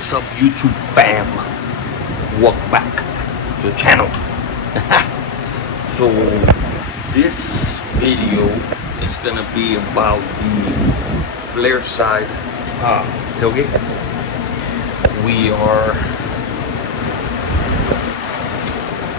What's up, YouTube fam? Welcome back to the channel. So this video is gonna be about the Flareside tailgate. We are,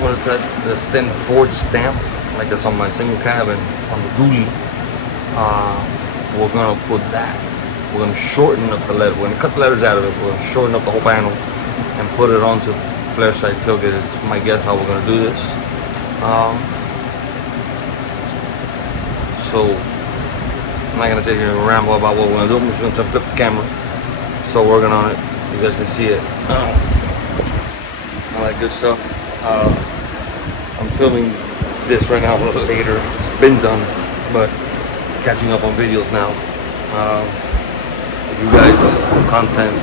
what is that? The Ford stamp, like that's on my single cabin on the dually. We're gonna put that. We're gonna shorten up the letter. We're gonna cut the letters out of it. We're gonna shorten up the whole panel and put it onto Flareside Tailgate. It's my guess how we're gonna do this. So I'm not gonna sit here and ramble about what we're gonna do. I'm just gonna flip the camera, start working on it. You guys can see it. All that good stuff. I'm filming this right now a little later. It's been done, but catching up on videos now. You guys, content,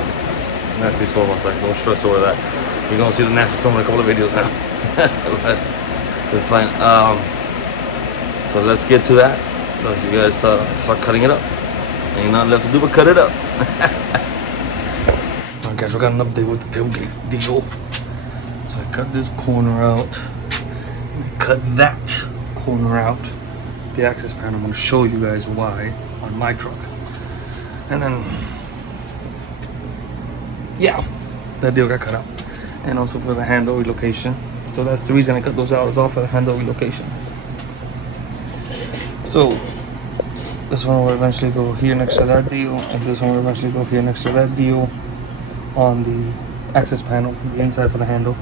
nasty storm outside. Don't stress over that. You're gonna see the nasty storm in a couple of videos now. But it's fine. So let's get to that. Let's you guys start cutting it up. Ain't nothing left to do but cut it up. Alright guys, we got an update with the tailgate deal. So I cut this corner out. I cut that corner out. The access panel. I'm gonna show you guys why on my truck. And then, yeah, that deal got cut out. And also for the handle relocation. So that's the reason I cut those out, is all for the handle relocation. So this one will eventually go here next to that deal, and this one will eventually go here next to that deal on the access panel, the inside for the handle.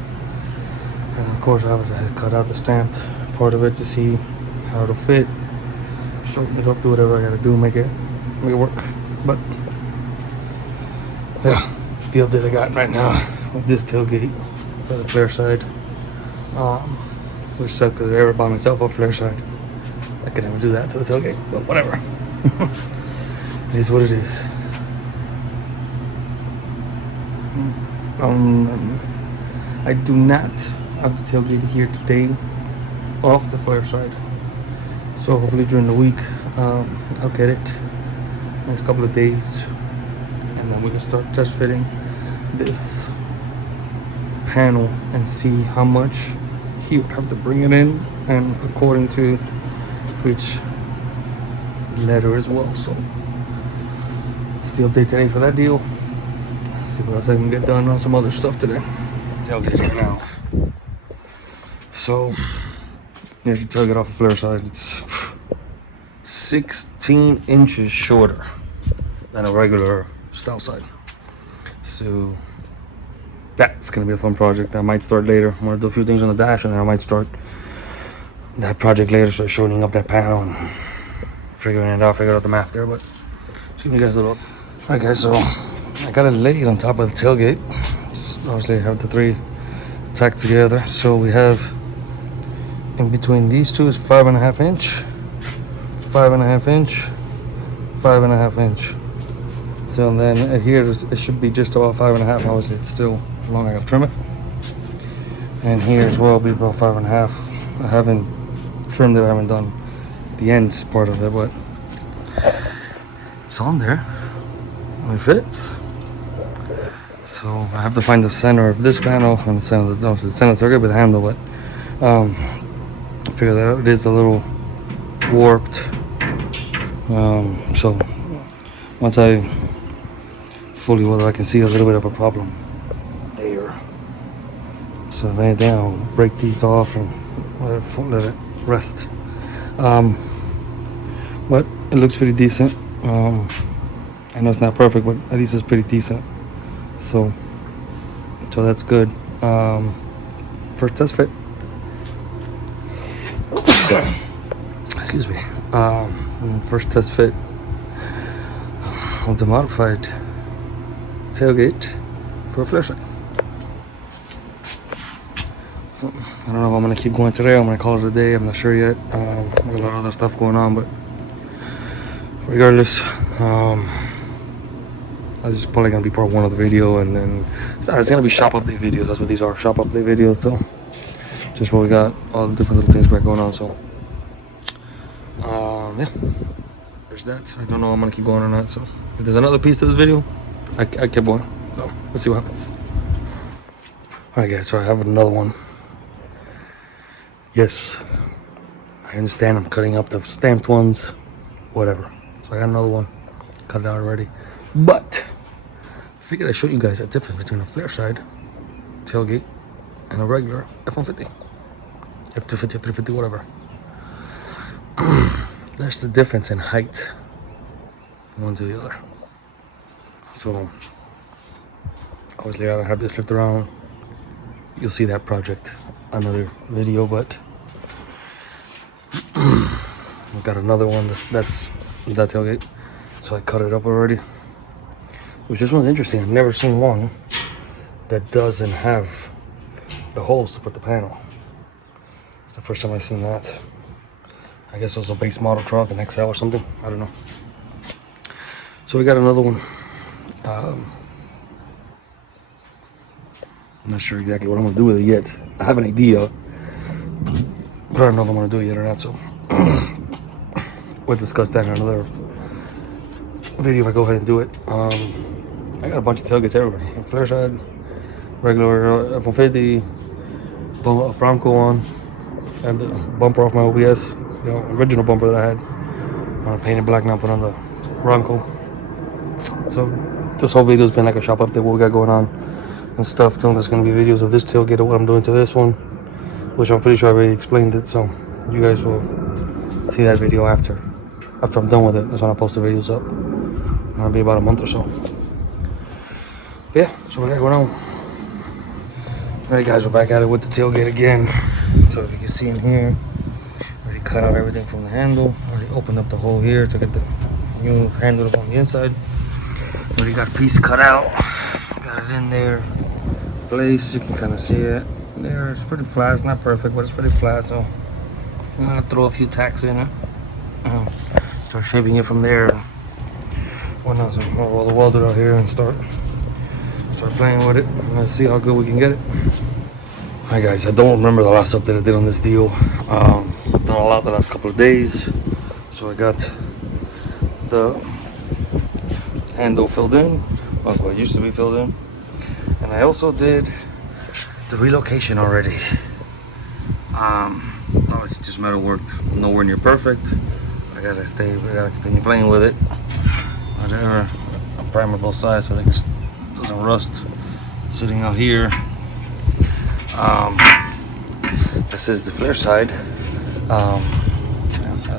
And of course I had to cut out the stamped part of it to see how it'll fit. Shorten it up, do whatever I gotta do, make it work. But yeah, steel that I got right now with this tailgate for the Flareside, which sucked because I ever bought myself a Flareside. I could never do that to the tailgate, but whatever. It is what it is. I do not have the tailgate here today off the Flareside, so hopefully during the week I'll get it next couple of days, and then we can start test fitting this panel and see how much he would have to bring it in, and according to which letter as well. So it's the update today for that deal. Let's see what else I can get done on some other stuff today. Tailgate here now. So here's the tailgate off the Flareside. It's 16 inches shorter than a regular style side. So that's gonna be a fun project. I might start later. I'm gonna do a few things on the dash, and then I might start that project later, start shortening up that panel and figuring it out, figure out the math there. But just give you guys a little. Alright guys, so I got it laid on top of the tailgate. Just obviously have the three tacked together. So we have in between these two is 5.5 inch, 5.5 inch, 5.5 inch. So then here it should be just about 5.5. Obviously it's still long, I gotta trim it. And here as well will be about 5.5. I haven't trimmed it, I haven't done the ends part of it, but it's on there. It fits. So I have to find the center of this panel and the center of the tailgate with the handle, but figure that out. It is a little warped. So once I fully weld, I can see a little bit of a problem there. So then I'll break these off and let it rest. But it looks pretty decent. I know it's not perfect, but at least it's pretty decent. So that's good. First test fit. Excuse me. First test fit of the modified tailgate for a Flareside. So, I don't know if I'm gonna keep going today. I'm gonna call it a day. I'm not sure yet. I got a lot of other stuff going on, but regardless, this is probably gonna be part one of the video, and then it's gonna be shop update videos. That's what these are, shop update videos. So just what we got, all the different little things we got going on. So yeah, there's that. I don't know if I'm gonna keep going or not. So if there's another piece to this video, I kept going. So let's see what happens. Alright guys, so I have another one. Yes, I understand I'm cutting up the stamped ones, whatever. So I got another one, cut it out already. But I figured I'd show you guys the difference between a Flareside Tailgate and a regular F-150, F-250, F-350, whatever. That's the difference in height, one to the other. So obviously I have this flipped around. You'll see that project another video, but I've got another one that's that tailgate, so I cut it up already. Which this one's interesting. I've never seen one that doesn't have the holes to put the panel. It's the first time I've seen that. I guess it was a base model truck, an XL or something. I don't know. So we got another one. I'm not sure exactly what I'm gonna do with it yet. I have an idea, but I don't know if I'm gonna do it yet or not. So we'll discuss that in another video if I go ahead and do it. I got a bunch of tailgates everywhere. Flareside, regular F-150, Bronco one, and the bumper off my OBS, the original bumper that I had. I painted black now, put on the Bronco. So this whole video's been like a shop update, what we got going on and stuff. So there's gonna be videos of this tailgate, of what I'm doing to this one, which I'm pretty sure I already explained it. So you guys will see that video after I'm done with it. That's when I post the videos up. It'll be about a month or so. Yeah, so we got going on. Alright guys, we're back at it with the tailgate again. So if you can see in here, already cut out everything from the handle. Already opened up the hole here to get the new handle up on the inside. Already got a piece cut out. Got it in there. Place, you can kind of see it. There, it's pretty flat. It's not perfect, but it's pretty flat. So I'm gonna throw a few tacks in it. Start shaping it from there. Why not? So I'll roll the welder out here and start playing with it. Let's see how good we can get it. Alright guys, I don't remember the last update I did on this deal. Done a lot the last couple of days. So I got the handle filled in, well, what used to be filled in. And I also did the relocation already. Obviously just metal worked nowhere near perfect. I gotta continue playing with it. Whatever. I primer both sides so it doesn't rust. Sitting out here. This is the Flareside. I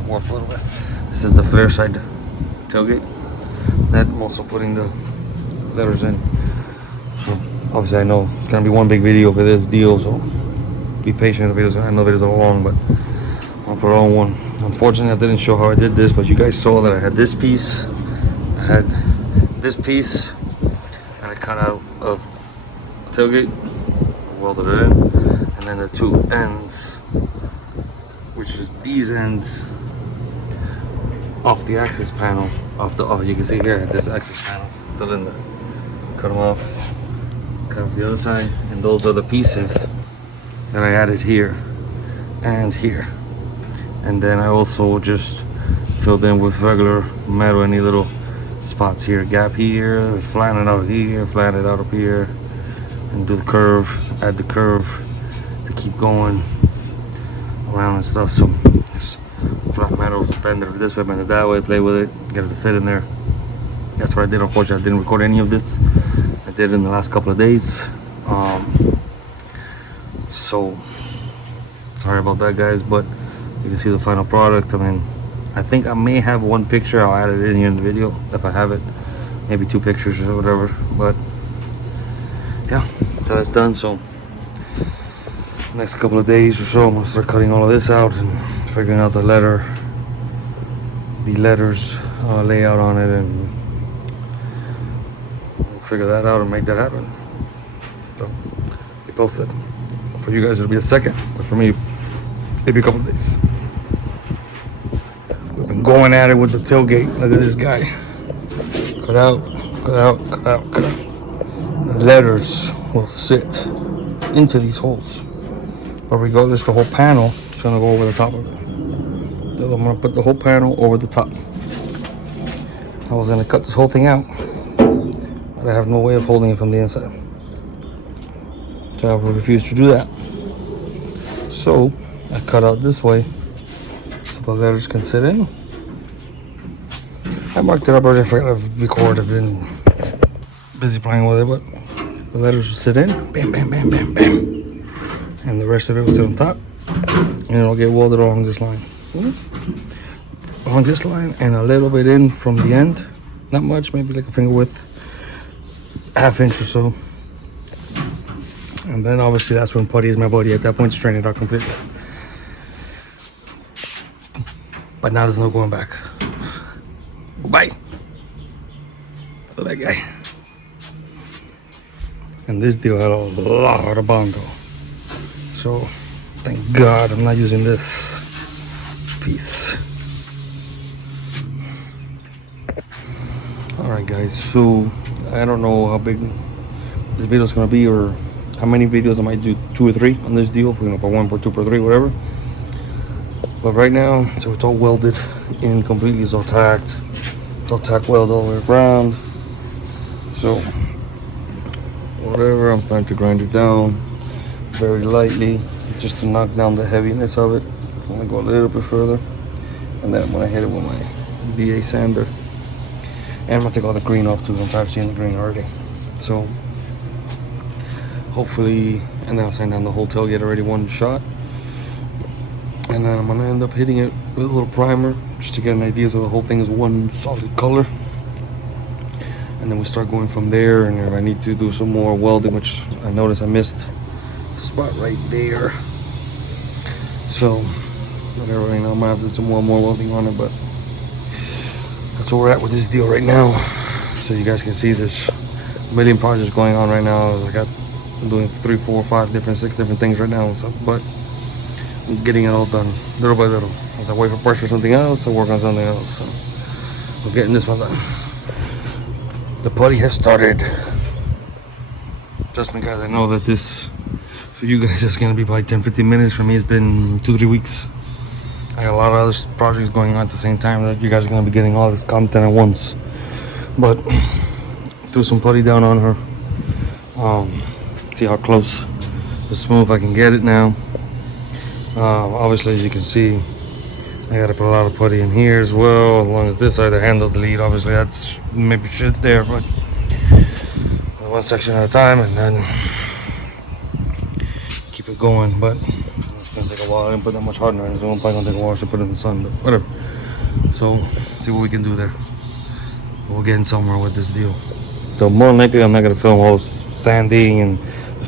warped a little bit. This is the Flareside tailgate. That I'm also putting the letters in. So obviously I know it's gonna be one big video for this deal, so be patient. The videos, I know videos are long, but I'll put on one. Unfortunately, I didn't show how I did this, but you guys saw that I had this piece. I had this piece, and I cut out of tailgate, welded it in, and then the two ends, which is these ends off the access panel. You can see here, this access panel still in there. Cut them off. Cut off the other side, and those are the pieces that I added here and here. And then I also just filled in with regular metal, any little spots here, gap here, flatten it out here, flatten it out up here, and do the curve, add the curve to keep going around and stuff. So this flat metal, bend it this way, bend it that way, play with it, get it to fit in there. That's what I did. Unfortunately, I didn't record any of this. I did it in the last couple of days. So sorry about that, guys, but you can see the final product. I mean, I think I may have one picture. I'll add it in here in the video if I have it. Maybe two pictures or whatever. But yeah, so that's done. So next couple of days or so, I'm gonna start cutting all of this out and figuring out the letters layout on it, and figure that out and make that happen. So be posted. For you guys it'll be a second, but for me maybe a couple of days. We've been going at it with the tailgate. Look at this guy. Cut out, cut out, cut out, cut out. The letters will sit into these holes. Regardless, the whole panel is gonna go over the top of it. I'm gonna put the whole panel over the top. I was gonna cut this whole thing out but I have no way of holding it from the inside. So I will refuse to do that. So I cut out this way so the letters can sit in. I marked it up, I just forgot to record. I've been busy playing with it, but the letters will sit in. Bam, bam, bam, bam, bam. And the rest of it will sit on top. And it'll get welded along this line. Along this line and a little bit in from the end. Not much, maybe like a finger width. Half inch or so. And then obviously that's when putty is my buddy. At that point, strain it out completely. But now there's no going back. Bye. Look at that guy. And this deal had a lot of bongo. So thank God I'm not using this piece. Alright guys, so I don't know how big this video is going to be or how many videos I might do, 2 or 3 on this deal. If we're going to put 1, put 2, put 3, whatever. But right now, so it's all welded in completely. It's all tacked. It's all tack weld all the way around. So whatever, I'm trying to grind it down very lightly just to knock down the heaviness of it. I'm going to go a little bit further. And then I'm going to hit it with my DA sander. And I'm going to take all the green off too. I'm tired of seeing the green already. So hopefully, and then I'll sand down the whole tailgate already one shot. And then I'm going to end up hitting it with a little primer just to get an idea so the whole thing is one solid color. And then we start going from there. And if I need to do some more welding, which I noticed I missed a spot right there. So whatever, right now I might have to do some more welding on it, but that's where we're at with this deal right now. So you guys can see there's a million projects going on right now. I'm doing 3, 4, 5 different, 6 different things right now. So, but I'm getting it all done little by little. As I wait for pressure for something else, I work on something else. So we're getting this one done. The putty has started. Trust me guys, I know that this, for you guys, it's gonna be probably 10-15 minutes. For me, it's been 2-3 weeks. I got a lot of other projects going on at the same time that you guys are gonna be getting all this content at once. But do some putty down on her. See how close, as smooth I can get it now. Obviously, as you can see, I gotta put a lot of putty in here as well. As long as this side, the handle delete, obviously that's maybe shit there, but one section at a time, and then keep it going. But it's gonna take a while. I didn't put that much hardener in it, so I'm probably gonna take a while to put it in the sun, but whatever. So see what we can do there. We're getting somewhere with this deal. So more than likely, I'm not gonna film all sanding and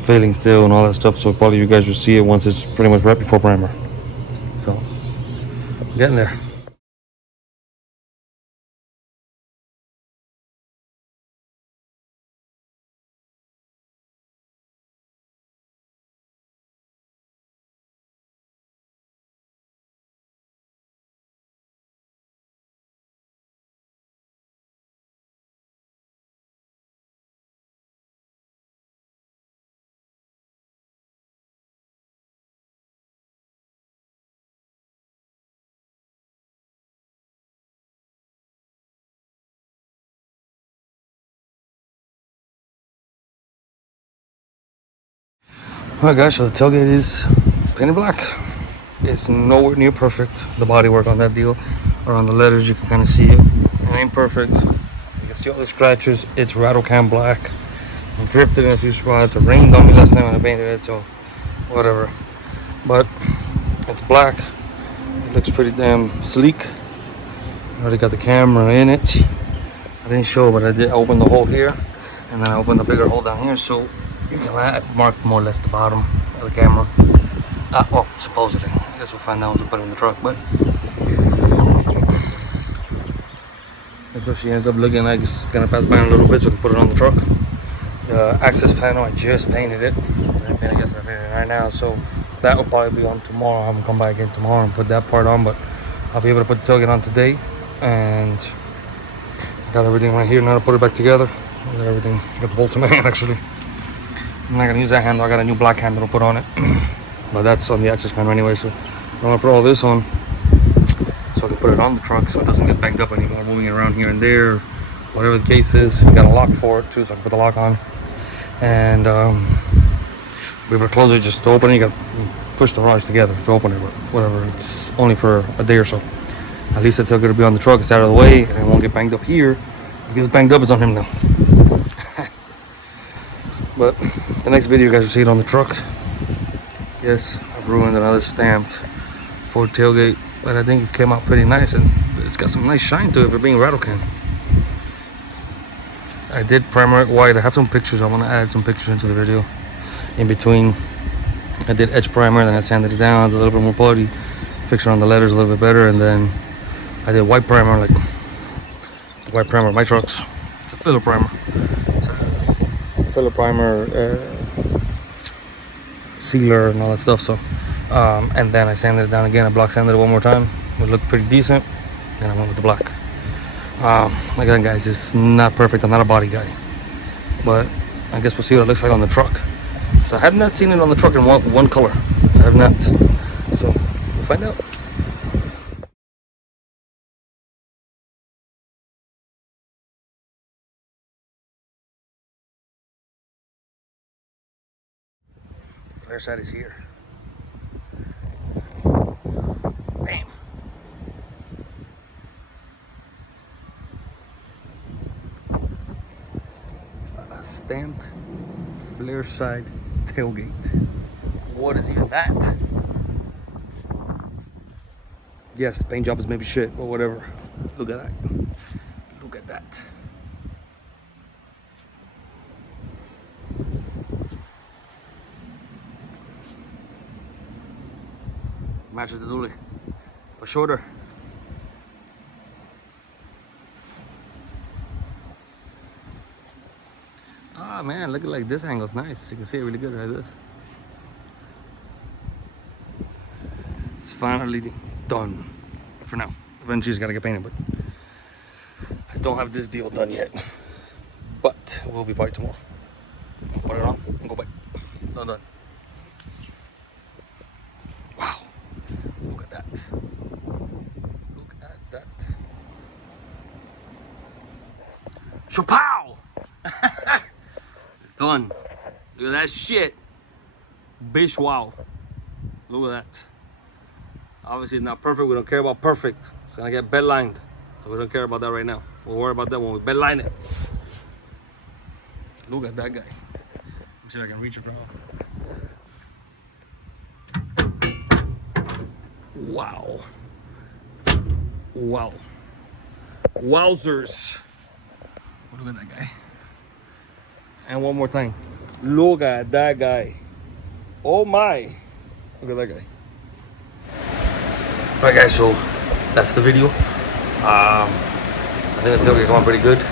filling still and all that stuff. So probably you guys will see it once it's pretty much right before primer. So getting there. Alright guys, so the tailgate is painted black. It's nowhere near perfect. The bodywork on that deal, around the letters, you can kind of see it. It ain't perfect. You can see all the scratches. It's rattle can black. I dripped it in a few spots. It rained on me last time when I painted it, so whatever. But it's black. It looks pretty damn sleek. I already got the camera in it. I didn't show, but I did open the hole here, and then I opened the bigger hole down here, so you can mark more or less the bottom of the camera. Well, supposedly. I guess we'll find out once we put it in the truck, but that's what she ends up looking like. It's gonna pass by in a little bit so we can put it on the truck. The access panel, I just painted it. I painted it right now, so that will probably be on tomorrow. I'm gonna come by again tomorrow and put that part on, but I'll be able to put the tailgate on today. And I got everything right here now to put it back together. I got everything, got the bolts in my hand actually. I'm not gonna use that handle. I got a new black handle to put on it, but that's on the access panel anyway. So I'm gonna put all this on so I can put it on the truck so it doesn't get banged up anymore, moving it around here and there, whatever the case is. We got a lock for it too, so I can put the lock on. And we were close it just to open it. You got to push the rods together to open it, but whatever. It's only for a day or so. At least the tailgate will be on the truck. It's out of the way, and it won't get banged up here. If it gets banged up, it's on him now. But the next video, you guys will see it on the truck. Yes, I've ruined another stamped Ford tailgate, but I think it came out pretty nice, and it's got some nice shine to it for being rattle can. I did primer it white. I have some pictures. I want to add some pictures into the video. In between, I did edge primer, then I sanded it down, did a little bit more putty, fixed around the letters a little bit better, and then I did white primer, like the white primer of my trucks. It's a filler primer. It's a filler primer, sealer, and all that stuff. So, and then I sanded it down again. I block sanded it one more time. It looked pretty decent. Then I went with the black. Again, guys, it's not perfect. I'm not a body guy, but I guess we'll see what it looks like on the truck. So I have not seen it on the truck in one color. I have not. So we'll find out. Flareside is here. Bam. A stamped Flareside tailgate. What is even that? Yes, paint job is maybe shit, but whatever. Look at that. Look at that. Matches the dually, but shorter. Ah man, look at like this angle's nice. You can see it really good like this. It's finally done for now. Eventually it's gotta get painted, but I don't have this deal done yet. But it will be by tomorrow. Put it on and go back. Not done. Wow. Look at that. Look at that. Shapow! It's done. Look at that shit. Bish wow. Look at that. Obviously it's not perfect. We don't care about perfect. It's gonna get bed lined. So we don't care about that right now. We'll worry about that when we bed line it. Look at that guy. Let me see if I can reach across. Wow. Wow. Wowzers. Look at that guy. And one more time. Look at that guy. Oh my. Look at that guy. Alright guys, so that's the video. I think the tailgate came out pretty good.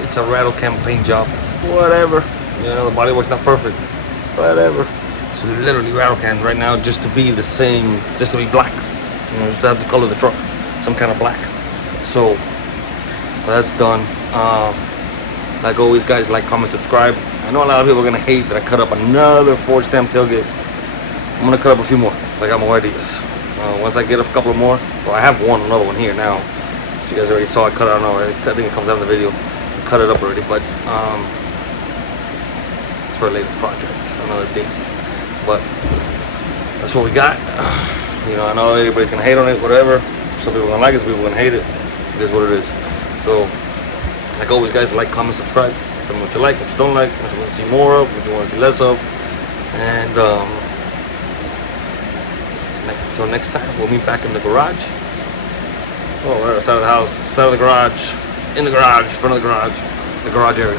It's a rattle can paint job. Whatever. You know, the bodywork's not perfect. Whatever. It's literally rattle can right now just to be the same, just to be black. You know, just to have the color of the truck. Some kind of black. So that's done. Like always guys, like, comment, subscribe. I know a lot of people are gonna hate that I cut up another Ford stamp tailgate. I'm gonna cut up a few more. So I got more ideas. Once I get a couple more, well, I have another one here now. So you guys already saw it cut. I don't know. I think it comes out in the video. I cut it up already, but it's for a later project, another date. But that's what we got. You know, I know everybody's gonna hate on it, whatever. Some people are gonna like it, some people are gonna hate it. It is what it is. So, like always, guys, like, comment, subscribe. Tell me what you like, what you don't like, what you want to see more of, what you want to see less of. And until next time, we'll meet back in the garage. Oh, we're outside of the house, side of the garage, in the garage, front of the garage area.